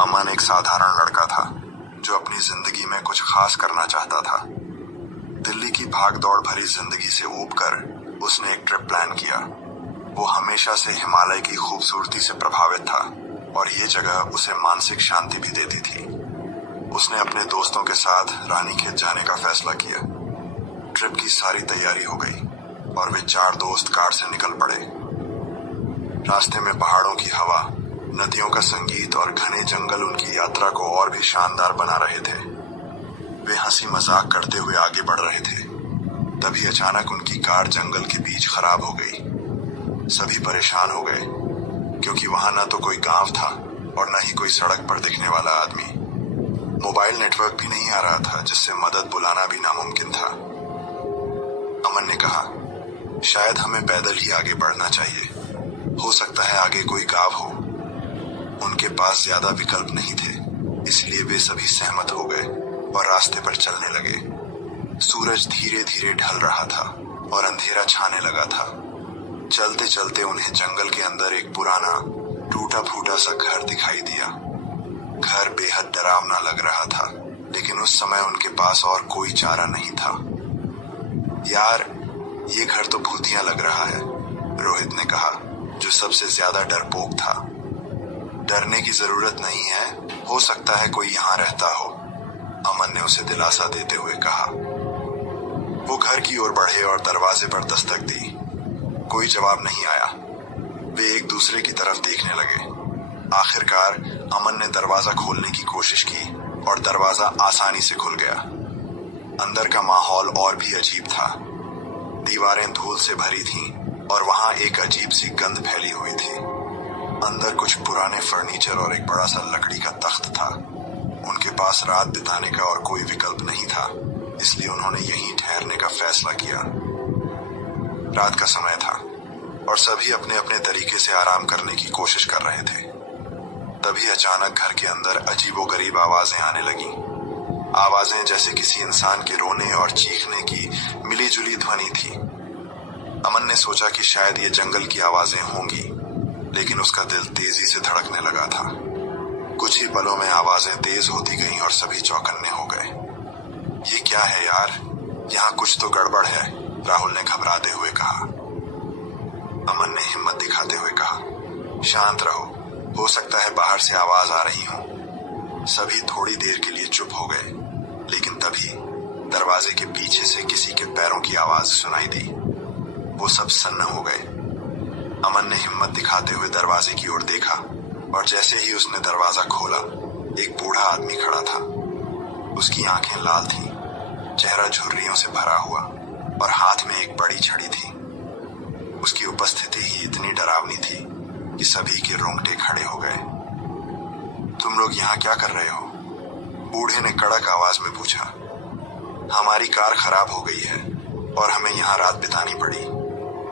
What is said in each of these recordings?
अमन एक साधारण लड़का था जो अपनी जिंदगी में कुछ खास करना चाहता था। दिल्ली की भागदौड़ भरी जिंदगी से ऊबकर उसने एक ट्रिप प्लान किया। वो हमेशा से हिमालय की खूबसूरती से प्रभावित था और ये जगह उसे मानसिक शांति भी देती थी। उसने अपने दोस्तों के साथ रानीखेत जाने का फैसला किया। ट्रिप की सारी तैयारी हो गई और वे 4 दोस्त कार से निकल पड़े। रास्ते में पहाड़ों की हवा, नदियों का संगीत और घने जंगल उनकी यात्रा को और भी शानदार बना रहे थे। वे हंसी मजाक करते हुए आगे बढ़ रहे थे। तभी अचानक उनकी कार जंगल के बीच खराब हो गई। सभी परेशान हो गए क्योंकि वहां न तो कोई गांव था और न ही कोई सड़क पर दिखने वाला आदमी। मोबाइल नेटवर्क भी नहीं आ रहा था जिससे मदद बुलाना भी नामुमकिन था। अमन ने कहा, शायद हमें पैदल ही आगे बढ़ना चाहिए। हो सकता है आगे कोई गांव हो। उनके पास ज्यादा विकल्प नहीं थे, इसलिए वे सभी सहमत हो गए और रास्ते पर चलने लगे। सूरज धीरे धीरे ढल रहा था और अंधेरा छाने लगा था। चलते चलते उन्हें जंगल के अंदर एक पुराना टूटा फूटा सा घर दिखाई दिया। घर बेहद डरावना लग रहा था, लेकिन उस समय उनके पास और कोई चारा नहीं था। यार, ये घर तो भूतिया लग रहा है, रोहित ने कहा, जो सबसे ज्यादा डरपोक था। डरने की जरूरत नहीं है, हो सकता है कोई यहाँ रहता हो, अमन ने उसे दिलासा देते हुए कहा। वो घर की ओर बढ़े और दरवाजे पर दस्तक दी। कोई जवाब नहीं आया। वे एक दूसरे की तरफ देखने लगे। आखिरकार अमन ने दरवाजा खोलने की कोशिश की और दरवाजा आसानी से खुल गया। अंदर का माहौल और भी अजीब था। दीवारें धूल से भरी थीं और वहां एक अजीब सी गंध फैली हुई थी। अंदर कुछ पुराने फर्नीचर और एक बड़ा सा लकड़ी का तख्त था। उनके पास रात बिताने का और कोई विकल्प नहीं था, इसलिए उन्होंने यहीं ठहरने का फैसला किया। रात का समय था और सभी अपने अपने तरीके से आराम करने की कोशिश कर रहे थे। तभी अचानक घर के अंदर अजीबोगरीब आवाजें आने लगीं। आवाजें जैसे किसी इंसान के रोने और चीखने की मिली-जुली ध्वनि थी। अमन ने सोचा कि शायद ये जंगल की आवाजें होंगी, लेकिन उसका दिल तेजी से धड़कने लगा था। कुछ ही पलों में आवाजें तेज होती गईं और सभी चौकन्ने हो गए। ये क्या है यार, यहाँ कुछ तो गड़बड़ है, राहुल ने घबराते हुए कहा। अमन ने हिम्मत दिखाते हुए कहा, शांत रहो, हो सकता है बाहर से आवाज आ रही हो। सभी थोड़ी देर के लिए चुप हो गए, लेकिन तभी दरवाजे के पीछे से किसी के पैरों की आवाज सुनाई दी। वो सब सन्न हो गए। अमन ने हिम्मत दिखाते हुए दरवाजे की ओर देखा और जैसे ही उसने दरवाजा खोला, एक बूढ़ा आदमी खड़ा था। उसकी आंखें लाल थीं, चेहरा झुर्रियों से भरा हुआ और हाथ में एक बड़ी छड़ी थी। उसकी उपस्थिति ही इतनी डरावनी थी कि सभी के रोंगटे खड़े हो गए। तुम लोग यहाँ क्या कर रहे हो? बूढ़े ने कड़क आवाज में पूछा। हमारी कार खराब हो गई है और हमें यहाँ रात बितानी पड़ी,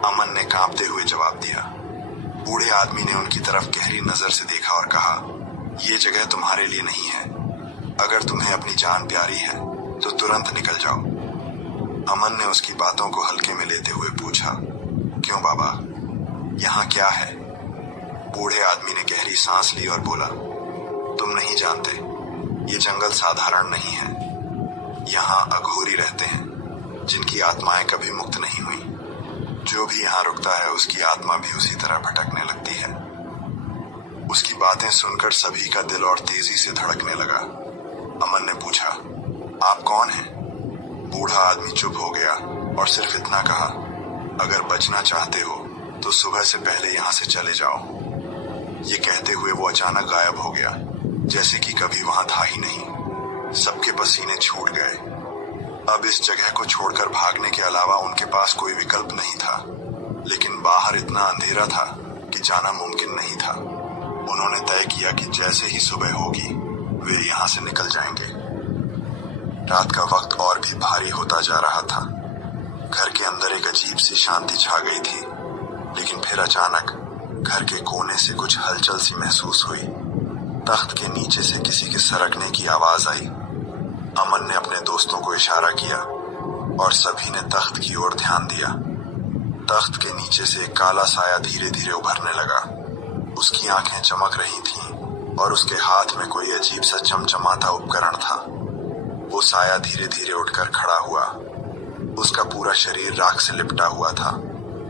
अमन ने कांपते हुए जवाब दिया। बूढ़े आदमी ने उनकी तरफ गहरी नजर से देखा और कहा, ये जगह तुम्हारे लिए नहीं है। अगर तुम्हें अपनी जान प्यारी है तो तुरंत निकल जाओ। अमन ने उसकी बातों को हल्के में लेते हुए पूछा, क्यों बाबा, यहाँ क्या है? बूढ़े आदमी ने गहरी सांस ली और बोला, तुम नहीं जानते, ये जंगल साधारण नहीं है। यहाँ अघोरी रहते हैं जिनकी आत्माएं कभी मुक्त नहीं हुई। जो भी यहाँ रुकता है उसकी आत्मा भी उसी तरह भटकने लगती है। उसकी बातें सुनकर सभी का दिल और तेजी से धड़कने लगा। अमन ने पूछा, आप कौन हैं? बूढ़ा आदमी चुप हो गया और सिर्फ इतना कहा, अगर बचना चाहते हो तो सुबह से पहले यहाँ से चले जाओ। ये कहते हुए वो अचानक गायब हो गया, जैसे कि कभी वहां था ही नहीं। सबके पसीने छूट गए। अब इस जगह को छोड़कर भागने के अलावा उनके पास कोई विकल्प नहीं था, लेकिन बाहर इतना अंधेरा था कि जाना मुमकिन नहीं था। उन्होंने तय किया कि जैसे ही सुबह होगी वे यहाँ से निकल जाएंगे। रात का वक्त और भी भारी होता जा रहा था। घर के अंदर एक अजीब सी शांति छा गई थी, लेकिन फिर अचानक घर के कोने से कुछ हलचल सी महसूस हुई। तख्त के नीचे से किसी के सरकने की आवाज आई। अमन ने अपने दोस्तों को इशारा किया और सभी ने तख्त की ओर ध्यान दिया। तख्त के नीचे से एक काला साया धीरे धीरे उभरने लगा। उसकी आंखें चमक रही थीं और उसके हाथ में कोई अजीब सा चमचमाता उपकरण था। वो साया धीरे धीरे उठकर खड़ा हुआ। उसका पूरा शरीर राख से लिपटा हुआ था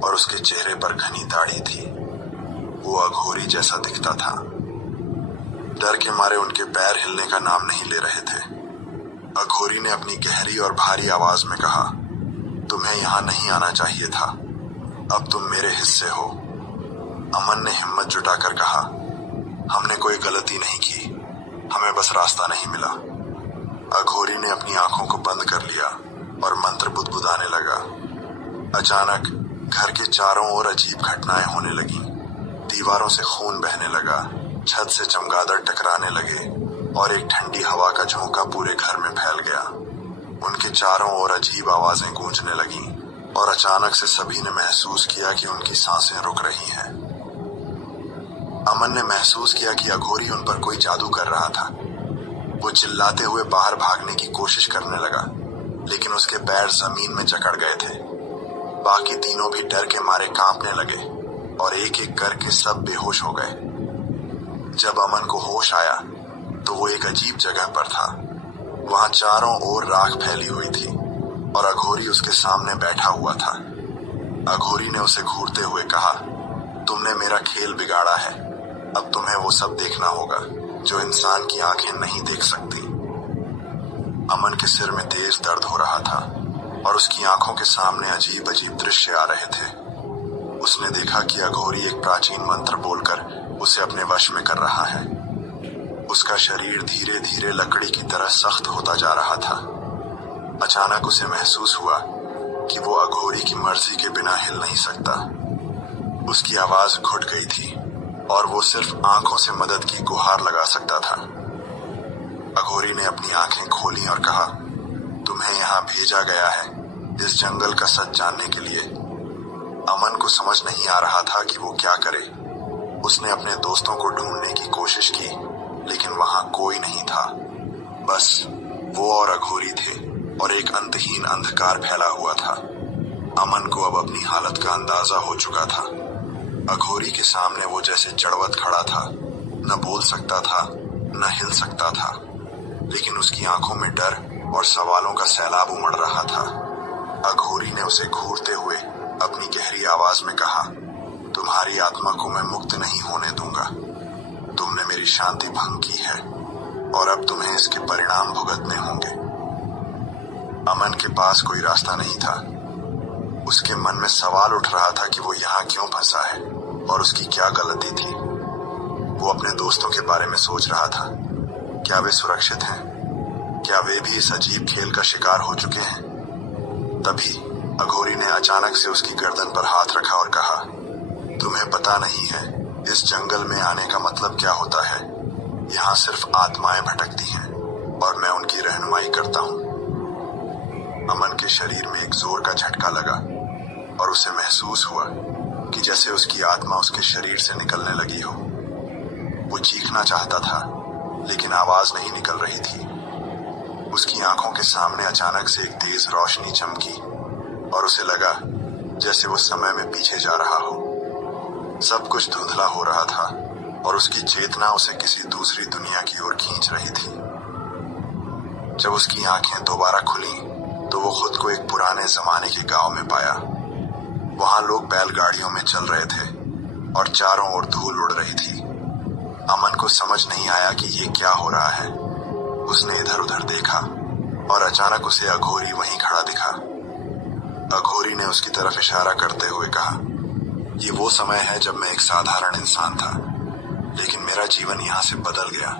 और उसके चेहरे पर घनी दाढ़ी थी। वो अघोरी जैसा दिखता था। डर के मारे उनके पैर हिलने का नाम नहीं ले रहे थे। अघोरी ने अपनी गहरी और भारी आवाज में कहा, तुम्हें यहाँ नहीं आना चाहिए था, अब तुम मेरे हिस्से हो। अमन ने हिम्मत जुटाकर कहा, हमने कोई गलती नहीं की, हमें बस रास्ता नहीं मिला। अघोरी ने अपनी आंखों को बंद कर लिया और मंत्र बुदबुदाने लगा। अचानक घर के चारों ओर अजीब घटनाएं होने लगीं। दीवारों से खून बहने लगा, छत से चमगादड़ टकराने लगे और एक ठंडी हवा का झोंका पूरे घर में फैल गया। उनके चारों ओर अजीब आवाजें गूंजने लगीं और अचानक से सभी ने महसूस किया कि उनकी सांसें रुक रही हैं। अमन ने महसूस किया कि अघोरी उन पर कोई जादू कर रहा था। वो चिल्लाते हुए बाहर भागने की कोशिश करने लगा, लेकिन उसके पैर जमीन में जकड़ गए थे। बाकी तीनों भी डर के मारे कांपने लगे और एक एक करके सब बेहोश हो गए। जब अमन को होश आया तो वो एक अजीब जगह पर था। वहां चारों ओर राख फैली हुई थी और अघोरी उसके सामने बैठा हुआ था। अघोरी ने उसे घूरते हुए कहा, तुमने मेरा खेल बिगाड़ा है, अब तुम्हें वो सब देखना होगा जो इंसान की आंखें नहीं देख सकती। अमन के सिर में तेज दर्द हो रहा था और उसकी आंखों के सामने अजीब अजीब दृश्य आ रहे थे। उसने देखा कि अघोरी एक प्राचीन मंत्र बोलकर उसे अपने वश में कर रहा है। उसका शरीर धीरे धीरे लकड़ी की तरह सख्त होता जा रहा था। अचानक उसे महसूस हुआ कि वो अघोरी की मर्जी के बिना हिल नहीं सकता। उसकी आवाज घुट गई थी और वो सिर्फ आंखों से मदद की गुहार लगा सकता था। अघोरी ने अपनी आंखें खोली और कहा, तुम्हें यहाँ भेजा गया है इस जंगल का सच जानने के लिए। अमन को समझ नहीं आ रहा था कि वो क्या करे। उसने अपने दोस्तों को ढूंढने की कोशिश की, लेकिन वहां कोई नहीं था। बस वो और अघोरी थे और एक अंतहीन अंधकार फैला हुआ था। अमन को अब अपनी हालत का अंदाजा हो चुका था। अघोरी के सामने वो जैसे जड़वत खड़ा था, न बोल सकता था न हिल सकता था, लेकिन उसकी आंखों में डर और सवालों का सैलाब उमड़ रहा था। अघोरी ने उसे घूरते हुए अपनी गहरी आवाज में कहा, तुम्हारी आत्मा को मैं मुक्त नहीं होने दूंगा। तुमने मेरी शांति भंग की है और अब तुम्हें इसके परिणाम भुगतने होंगे। अमन के पास कोई रास्ता नहीं था। उसके मन में सवाल उठ रहा था कि वो यहाँ क्यों फंसा है और उसकी क्या गलती थी। वो अपने दोस्तों के बारे में सोच रहा था। क्या वे सुरक्षित हैं? क्या वे भी इस अजीब खेल का शिकार हो चुके हैं? तभी अघोरी ने अचानक से उसकी गर्दन पर हाथ रखा और कहा, तुम्हें पता नहीं है इस जंगल में आने का मतलब क्या होता है। यहाँ सिर्फ आत्माएं भटकती हैं और मैं उनकी रहनुमाई करता हूँ। अमन के शरीर में एक जोर का झटका लगा और उसे महसूस हुआ कि जैसे उसकी आत्मा उसके शरीर से निकलने लगी हो। वो चीखना चाहता था, लेकिन आवाज नहीं निकल रही थी। उसकी आंखों के सामने अचानक से एक तेज रोशनी चमकी और उसे लगा जैसे वो समय में पीछे जा रहा हो। सब कुछ धुंधला हो रहा था और उसकी चेतना उसे किसी दूसरी दुनिया की ओर खींच रही थी। जब उसकी आंखें दोबारा खुली तो वो खुद को एक पुराने जमाने के गांव में पाया। वहां लोग बैलगाड़ियों में चल रहे थे और चारों ओर धूल उड़ रही थी। अमन को समझ नहीं आया कि ये क्या हो रहा है। उसने इधर उधर देखा और अचानक उसे अघोरी वहीं खड़ा दिखा। अघोरी ने उसकी तरफ इशारा करते हुए कहा, ये वो समय है जब मैं एक साधारण इंसान था, लेकिन मेरा जीवन यहाँ से बदल गया।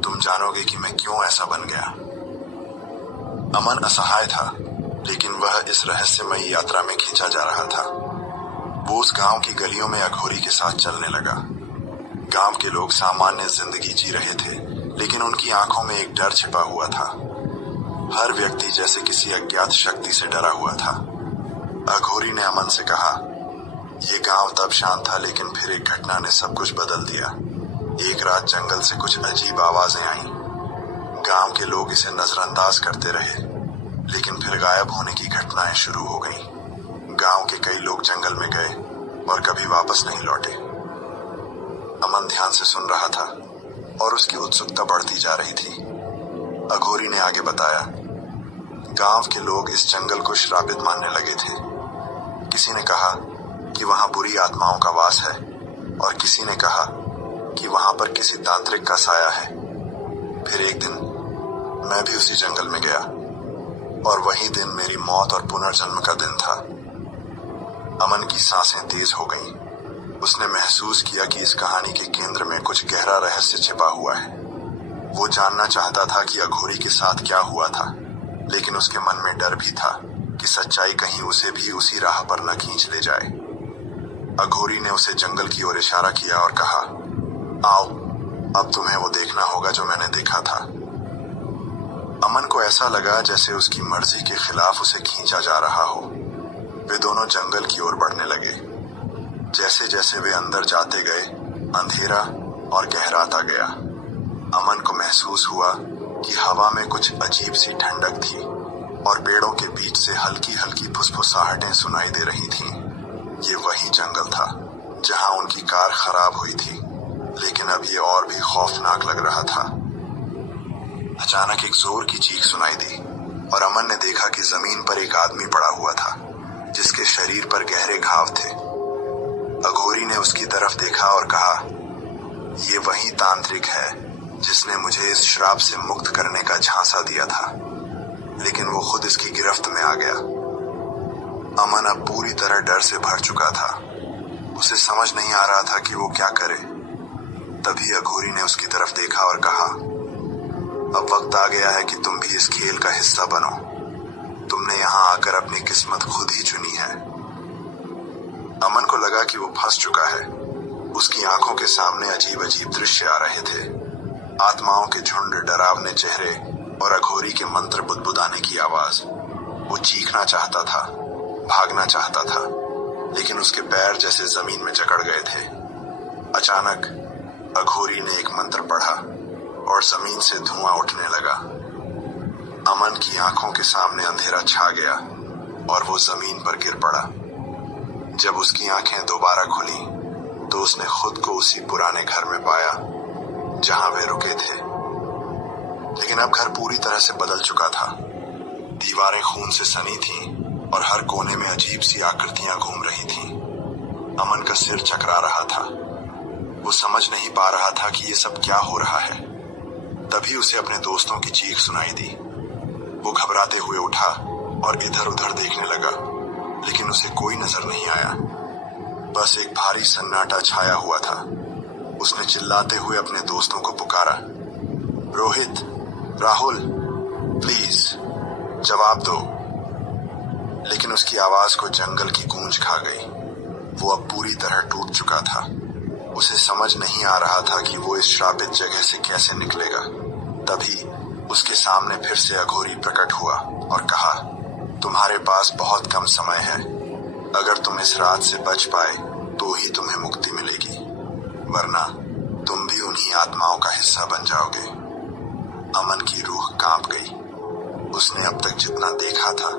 तुम जानोगे कि मैं क्यों ऐसा बन गया। अमन असहाय था, लेकिन वह इस रहस्यमयी यात्रा में खींचा जा रहा था। वो उस गांव की गलियों में अघोरी के साथ चलने लगा। गांव के लोग सामान्य जिंदगी जी रहे थे, लेकिन उनकी आंखों में एक डर छिपा हुआ था। हर व्यक्ति जैसे किसी अज्ञात शक्ति से डरा हुआ था। अघोरी ने अमन से कहा, ये गांव तब शांत था, लेकिन फिर एक घटना ने सब कुछ बदल दिया। एक रात जंगल से कुछ अजीब आवाजें आईं। गांव के लोग इसे नजरअंदाज करते रहे, लेकिन फिर गायब होने की घटनाएं शुरू हो गईं। गांव के कई लोग जंगल में गए और कभी वापस नहीं लौटे। अमन ध्यान से सुन रहा था। और उसकी उत्सुकता बढ़ती जा रही थी। अघोरी ने आगे बताया, गांव के लोग इस जंगल को श्रापित मानने लगे थे। किसी ने कहा कि वहां बुरी आत्माओं का वास है और किसी ने कहा कि वहां पर किसी तांत्रिक का साया है। फिर एक दिन मैं भी उसी जंगल में गया और वही दिन मेरी मौत और पुनर्जन्म का दिन था। अमन की सांसें तेज हो गईं। उसने महसूस किया कि इस कहानी के केंद्र में कुछ गहरा रहस्य छिपा हुआ है। वो जानना चाहता था कि अघोरी के साथ क्या हुआ था, लेकिन उसके मन में डर भी था कि सच्चाई कहीं उसे भी उसी राह पर न खींच ले जाए। अघोरी ने उसे जंगल की ओर इशारा किया और कहा, आओ, अब तुम्हें वो देखना होगा जो मैंने देखा था। अमन को ऐसा लगा जैसे उसकी मर्जी के खिलाफ उसे खींचा जा रहा हो। वे दोनों जंगल की ओर बढ़ने लगे। जैसे जैसे वे अंदर जाते गए, अंधेरा और गहराता गया। अमन को महसूस हुआ कि हवा में कुछ अजीब सी ठंडक थी और पेड़ों के बीच से हल्की हल्की फुसफुसाहटें सुनाई दे रही थीं। ये वही जंगल था जहां उनकी कार खराब हुई थी, लेकिन अब ये और भी खौफनाक लग रहा था। अचानक एक जोर की चीख सुनाई दी और अमन ने देखा कि जमीन पर एक आदमी पड़ा हुआ था, जिसके शरीर पर गहरे घाव थे। अघोरी ने उसकी तरफ देखा और कहा, ये वही तांत्रिक है जिसने मुझे इस श्राप से मुक्त करने का झांसा दिया था, लेकिन वो खुद इसकी गिरफ्त में आ गया। अमन अब पूरी तरह डर से भर चुका था। उसे समझ नहीं आ रहा था कि वो क्या करे। तभी अघोरी ने उसकी तरफ देखा और कहा, अब वक्त आ गया है कि तुम भी इस खेल का हिस्सा बनो। तुमने यहाँ आकर अपनी किस्मत खुद ही चुनी है। अमन को लगा कि वो फंस चुका है। उसकी आंखों के सामने अजीब अजीब दृश्य आ रहे थे। आत्माओं के झुंड, डरावने चेहरे और अघोरी के मंत्र बुदबुदाने की आवाज। वो चीखना चाहता था, भागना चाहता था, लेकिन उसके पैर जैसे जमीन में जकड़ गए थे। अचानक अघोरी ने एक मंत्र पढ़ा और जमीन से धुआं उठने लगा। अमन की आंखों के सामने अंधेरा छा गया और वो जमीन पर गिर पड़ा। जब उसकी आंखें दोबारा खुली तो उसने खुद को उसी पुराने घर में पाया जहां वे रुके थे। लेकिन अब घर पूरी तरह से बदल चुका था। दीवारें खून से सनी थीं और हर कोने में अजीब सी आकृतियां घूम रही थीं। अमन का सिर चकरा रहा था। वो समझ नहीं पा रहा था कि ये सब क्या हो रहा है। तभी उसे अपने दोस्तों की चीख सुनाई दी। वो घबराते हुए उठा और इधर उधर देखने लगा, लेकिन उसे कोई नजर नहीं आया। बस एक भारी सन्नाटा छाया हुआ था। उसने चिल्लाते हुए अपने दोस्तों को पुकारा, रोहित, राहुल, प्लीज जवाब दो। लेकिन उसकी आवाज को जंगल की गूंज खा गई। वो अब पूरी तरह टूट चुका था। उसे समझ नहीं आ रहा था कि वो इस श्रापित जगह से कैसे निकलेगा। तभी उसके सामने फिर से अघोरी प्रकट हुआ और कहा, तुम्हारे पास बहुत कम समय है। अगर तुम इस रात से बच पाए तो ही तुम्हें मुक्ति मिलेगी, वरना तुम भी उन्हीं आत्माओं का हिस्सा बन जाओगे। अमन की रूह कांप गई। उसने अब तक जितना देखा था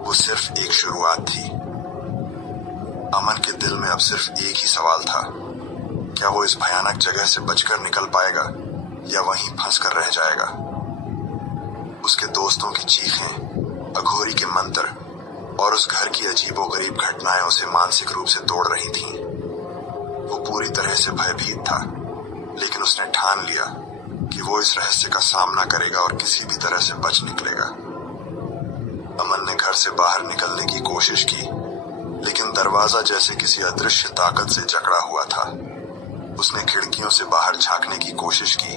वो सिर्फ एक शुरुआत थी। अमन के दिल में अब सिर्फ एक ही सवाल था, क्या वो इस भयानक जगह से बचकर निकल पाएगा या वहीं फंसकर रह जाएगा। उसके दोस्तों की चीखें, अघोरी के मंत्र और उस घर की अजीबोगरीब घटनाएं उसे मानसिक रूप से तोड़ रही थीं। वो पूरी तरह से भयभीत था, लेकिन उसने ठान लिया कि वो इस रहस्य का सामना करेगा और किसी भी तरह से बच निकलेगा। अमन ने घर से बाहर निकलने की कोशिश की, लेकिन दरवाजा जैसे किसी अदृश्य ताकत से जकड़ा हुआ था। उसने खिड़कियों से बाहर झांकने की कोशिश की,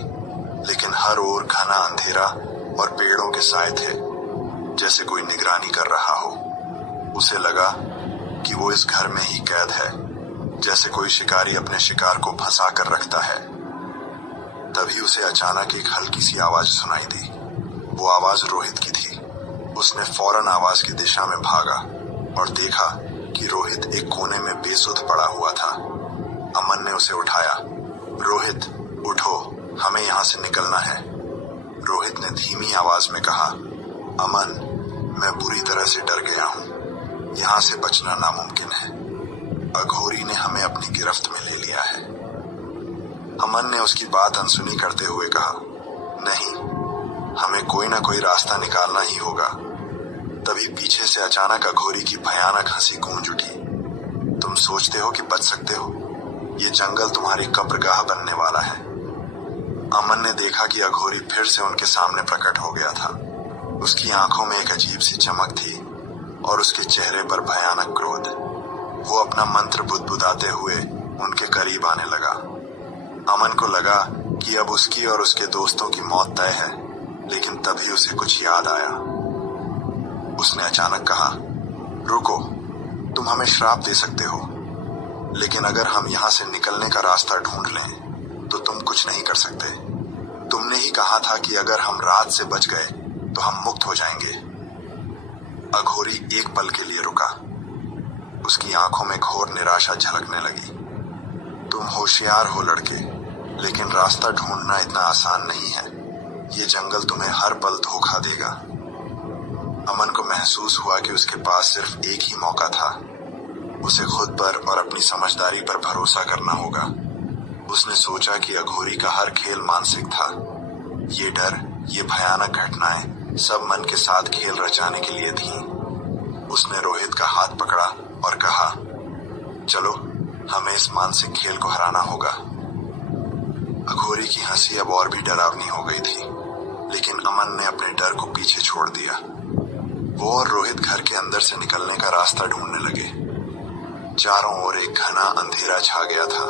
लेकिन हर ओर घना अंधेरा और पेड़ों के साए थे, जैसे कोई निगरानी कर रहा हो। उसे लगा कि वो इस घर में ही कैद है, जैसे कोई शिकारी अपने शिकार को फंसा कर रखता है। तभी उसे अचानक एक हल्की सी आवाज सुनाई दी। वो आवाज रोहित की थी। उसने फौरन आवाज की दिशा में भागा और देखा कि रोहित एक कोने में बेसुध पड़ा हुआ था। अमन ने उसे उठाया। रोहित, उठो, हमें यहाँ से निकलना है। रोहित ने धीमी आवाज में कहा, अमन, मैं बुरी तरह से डर गया हूँ। यहाँ से बचना नामुमकिन है। अघोरी ने हमें अपनी गिरफ्त में ले लिया है। अमन ने उसकी बात अनसुनी करते हुए कहा, नहीं, हमें कोई ना कोई रास्ता निकालना ही होगा। तभी पीछे से अचानक अघोरी की भयानक हंसी गूंज उठी। तुम सोचते हो कि बच सकते हो? ये जंगल तुम्हारी कब्रगाह बनने वाला है। अमन ने देखा कि अघोरी फिर से उनके सामने प्रकट हो गया था। उसकी आंखों में एक अजीब सी चमक थी और उसके चेहरे पर भयानक क्रोध। वो अपना मंत्र बुदबुदाते हुए उनके करीब आने लगा। अमन को लगा कि अब उसकी और उसके दोस्तों की मौत तय है, लेकिन तभी उसे कुछ याद आया। उसने अचानक कहा, रुको, तुम हमें श्राप दे सकते हो, लेकिन अगर हम यहाँ से निकलने का रास्ता ढूंढ लें तो तुम कुछ नहीं कर सकते। तुमने ही कहा था कि अगर हम रात से बच गए तो हम मुक्त हो जाएंगे। अघोरी एक पल के लिए रुका। उसकी आंखों में घोर निराशा झलकने लगी। तुम होशियार हो लड़के, लेकिन रास्ता ढूंढना इतना आसान नहीं है। ये जंगल तुम्हें हर पल धोखा देगा। अमन को महसूस हुआ कि उसके पास सिर्फ एक ही मौका था। उसे खुद पर और अपनी समझदारी पर भरोसा करना होगा। उसने सोचा कि अघोरी का हर खेल मानसिक था। ये डर, ये भयानक घटनाएं सब मन के साथ खेल रचाने के लिए थीं। उसने रोहित का हाथ पकड़ा और कहा, चलो, हमें इस मानसिक खेल को हराना होगा। अघोरी की हंसी अब और भी डरावनी हो गई थी, लेकिन अमन ने अपने डर को पीछे छोड़ दिया। वो और रोहित घर के अंदर से निकलने का रास्ता ढूंढने लगे। चारों ओर एक घना अंधेरा छा गया था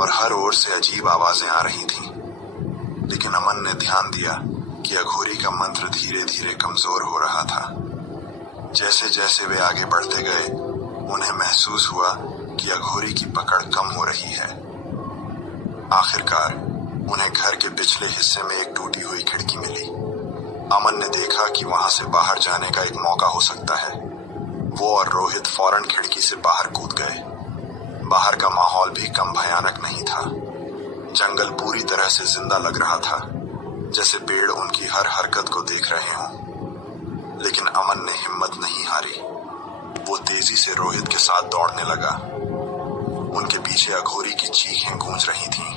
और हर ओर से अजीब आवाजें आ रही थीं। लेकिन अमन ने ध्यान दिया कि अघोरी का मंत्र धीरे धीरे कमजोर हो रहा था। जैसे जैसे वे आगे बढ़ते गए, उन्हें महसूस हुआ कि अघोरी की पकड़ कम हो रही है। आखिरकार उन्हें घर के पिछले हिस्से में एक टूटी हुई खिड़की मिली। अमन ने देखा कि वहां से बाहर जाने का एक मौका हो सकता है। वो और रोहित फौरन खिड़की से बाहर कूद गए। बाहर का माहौल भी कम भयानक नहीं था। जंगल पूरी तरह से जिंदा लग रहा था, जैसे पेड़ उनकी हर हरकत को देख रहे हों। लेकिन अमन ने हिम्मत नहीं हारी। वो तेजी से रोहित के साथ दौड़ने लगा। उनके पीछे अघोरी की चीखें गूंज रही थीं,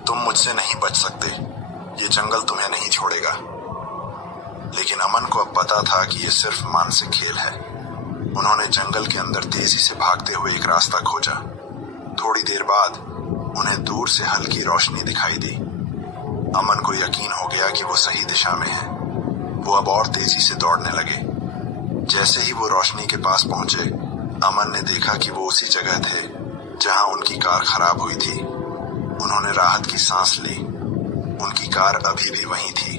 तुम मुझसे नहीं बच सकते, ये जंगल तुम्हें नहीं छोड़ेगा। लेकिन अमन को अब पता था कि ये सिर्फ मानसिक खेल है। उन्होंने जंगल के अंदर तेजी से भागते हुए एक रास्ता खोजा। थोड़ी देर बाद उन्हें दूर से हल्की रोशनी दिखाई दी। अमन को यकीन हो गया कि वो सही दिशा में है। वो अब और तेजी से दौड़ने लगे। जैसे ही वो रोशनी के पास पहुंचे, अमन ने देखा कि वो उसी जगह थे जहां उनकी कार खराब हुई थी। उन्होंने राहत की सांस ली। उनकी कार अभी भी वहीं थी।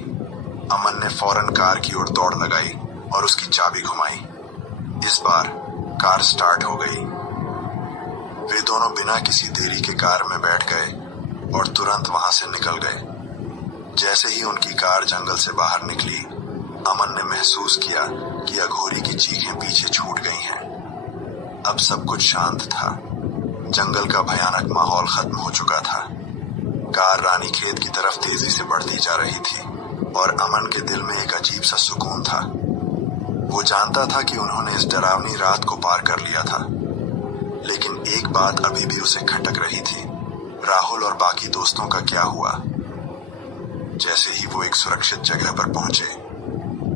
अमन ने फौरन कार की ओर दौड़ लगाई और उसकी चाबी घुमाई। इस बार कार स्टार्ट हो गई। वे दोनों बिना किसी देरी के कार में बैठ गए और तुरंत वहां से निकल गए। जैसे ही उनकी कार जंगल से बाहर निकली, अमन ने महसूस किया कि अघोरी की चीखें पीछे छूट गई हैं। अब सब कुछ शांत था। जंगल का भयानक माहौल खत्म हो चुका था। कार रानीखेत की तरफ तेजी से बढ़ती जा रही थी और अमन के दिल में एक अजीब सा सुकून था। वो जानता था कि उन्होंने इस डरावनी रात को पार कर लिया था, लेकिन एक बात अभी भी उसे खटक रही थी। राहुल और बाकी दोस्तों का क्या हुआ? जैसे ही वो एक सुरक्षित जगह पर पहुंचे,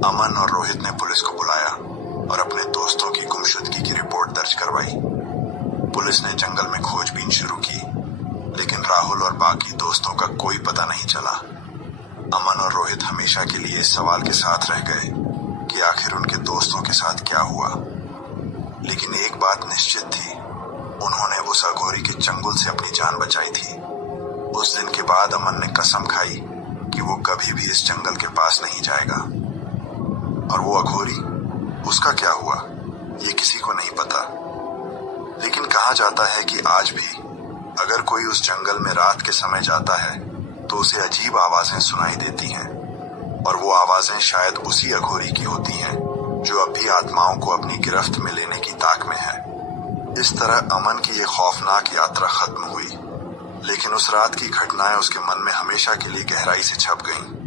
अमन और रोहित ने पुलिस को बुलाया और अपने दोस्तों की गुमशुदगी की रिपोर्ट दर्ज करवाई। पुलिस ने जंगल में खोजबीन शुरू की, लेकिन राहुल और बाकी दोस्तों का कोई पता नहीं चला। अमन और रोहित हमेशा के लिए इस सवाल के साथ रह गए कि आखिर उनके दोस्तों के साथ क्या हुआ। लेकिन एक बात निश्चित थी, उन्होंने उस अघोरी के चंगुल से अपनी जान बचाई थी। उस दिन के बाद अमन ने कसम खाई कि वो कभी भी इस जंगल के पास नहीं जाएगा। और वो अघोरी, उसका क्या हुआ, ये किसी को नहीं पता। लेकिन कहा जाता है कि आज भी अगर कोई उस जंगल में रात के समय जाता है तो उसे अजीब आवाजें सुनाई देती हैं, और वो आवाजें शायद उसी अघोरी की होती हैं जो अब भी आत्माओं को अपनी गिरफ्त में लेने की ताक में है। इस तरह अमन की ये खौफनाक यात्रा खत्म हुई, लेकिन उस रात की घटनाएं उसके मन में हमेशा के लिए गहराई से छप गईं।